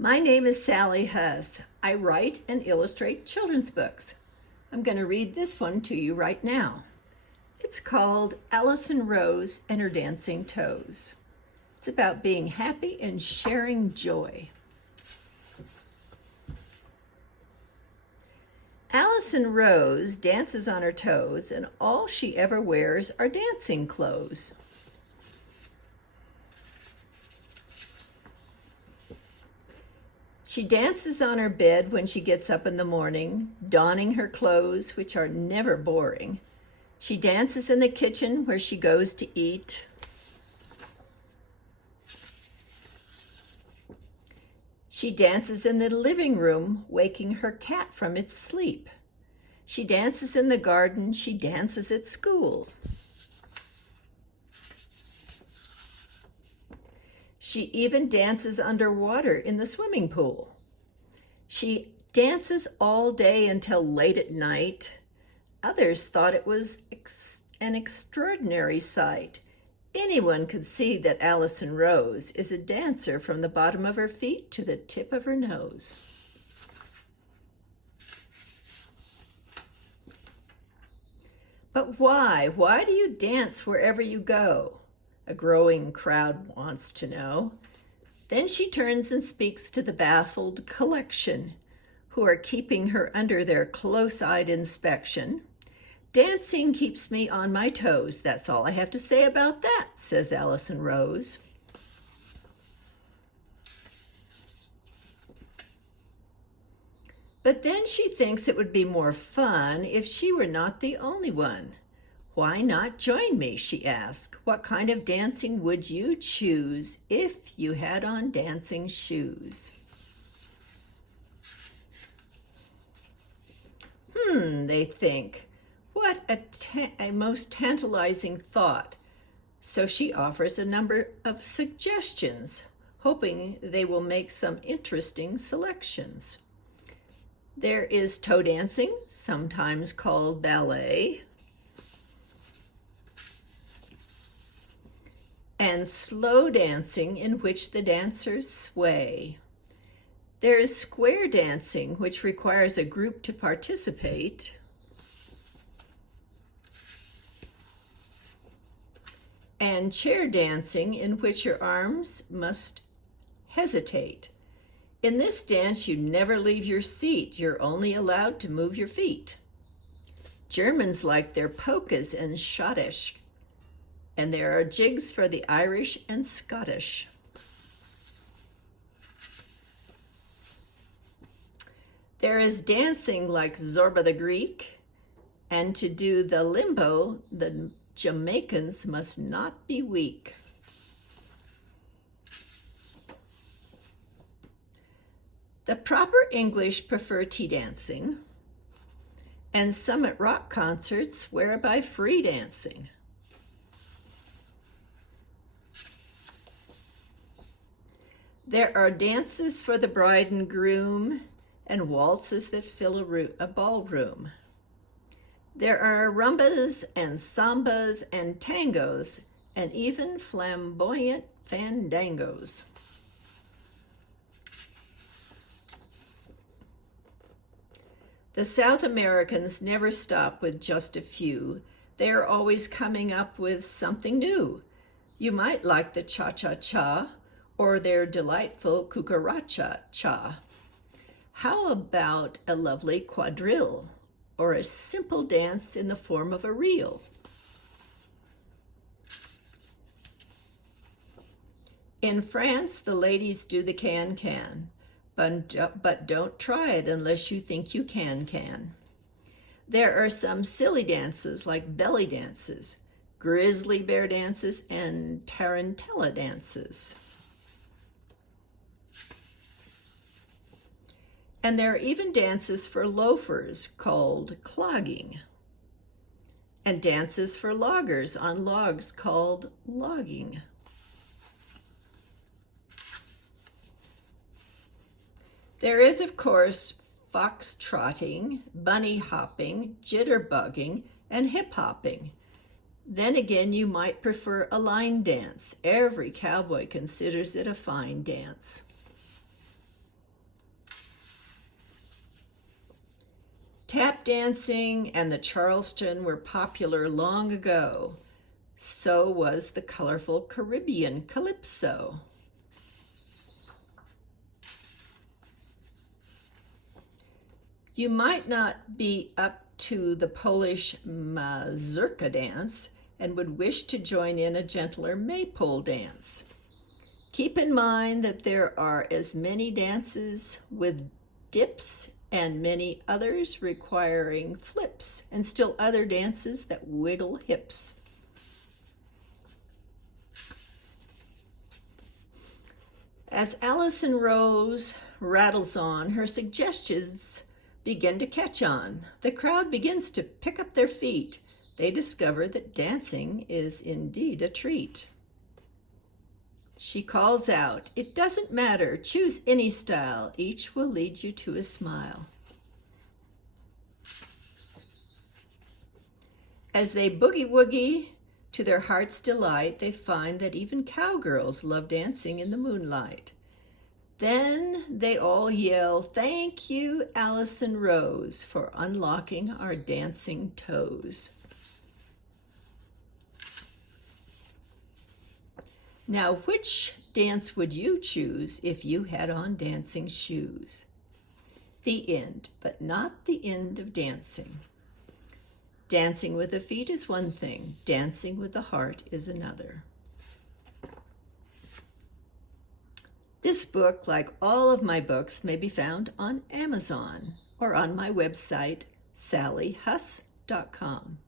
My name is Sally Huss. I write and illustrate children's books. I'm going to read this one to you right now. It's called Allison Rose and Her Dancing Toes. It's about being happy and sharing joy. Allison Rose dances on her toes, and all she ever wears are dancing clothes. She dances on her bed when she gets up in the morning, donning her clothes, which are never boring. She dances in the kitchen where she goes to eat. She dances in the living room, waking her cat from its sleep. She dances in the garden. She dances at school. She even dances underwater in the swimming pool. She dances all day until late at night. Others thought it was an extraordinary sight. Anyone could see that Allison Rose is a dancer from the bottom of her feet to the tip of her nose. But why? Why do you dance wherever you go? A growing crowd wants to know. Then she turns and speaks to the baffled collection, who are keeping her under their close-eyed inspection. Dancing keeps me on my toes. That's all I have to say about that, says Allison Rose. But then she thinks it would be more fun if she were not the only one. Why not join me, she asks. What kind of dancing would you choose if you had on dancing shoes? They think. What a most tantalizing thought. So she offers a number of suggestions, hoping they will make some interesting selections. There is toe dancing, sometimes called ballet, and slow dancing, in which the dancers sway. There is square dancing, which requires a group to participate. And chair dancing, in which your arms must hesitate. In this dance, you never leave your seat. You're only allowed to move your feet. Germans like their polkas and schottisch, and there are jigs for the Irish and Scottish. There is dancing like Zorba the Greek, and to do the limbo, the Jamaicans must not be weak. The proper English prefer tea dancing, and some at rock concerts swear by free dancing. There are dances for the bride and groom, and waltzes that fill a ballroom. There are rumbas and sambas and tangos, and even flamboyant fandangos. The South Americans never stop with just a few. They are always coming up with something new. You might like the cha-cha-cha or their delightful cucaracha-cha. How about a lovely quadrille or a simple dance in the form of a reel? In France, the ladies do the can-can, but don't try it unless you think you can. There are some silly dances like belly dances, grizzly bear dances, and tarantella dances. And there are even dances for loafers called clogging, and dances for loggers on logs called logging. There is, of course, foxtrotting, bunny hopping, jitterbugging, and hip hopping. Then again, you might prefer a line dance. Every cowboy considers it a fine dance. Tap dancing and the Charleston were popular long ago. So was the colorful Caribbean calypso. You might not be up to the Polish mazurka dance and would wish to join in a gentler maypole dance. Keep in mind that there are as many dances with dips and many others requiring flips, and still other dances that wiggle hips. As Allison Rose rattles on, her suggestions begin to catch on. The crowd begins to pick up their feet. They discover that dancing is indeed a treat. She calls out, "It doesn't matter, choose any style, each will lead you to a smile." As they boogie-woogie to their heart's delight, they find that even cowgirls love dancing in the moonlight. Then they all yell, "Thank you, Allison Rose, for unlocking our dancing toes." Now, which dance would you choose if you had on dancing shoes? The end, but not the end of dancing. Dancing with the feet is one thing, dancing with the heart is another. This book, like all of my books, may be found on Amazon or on my website, sallyhuss.com.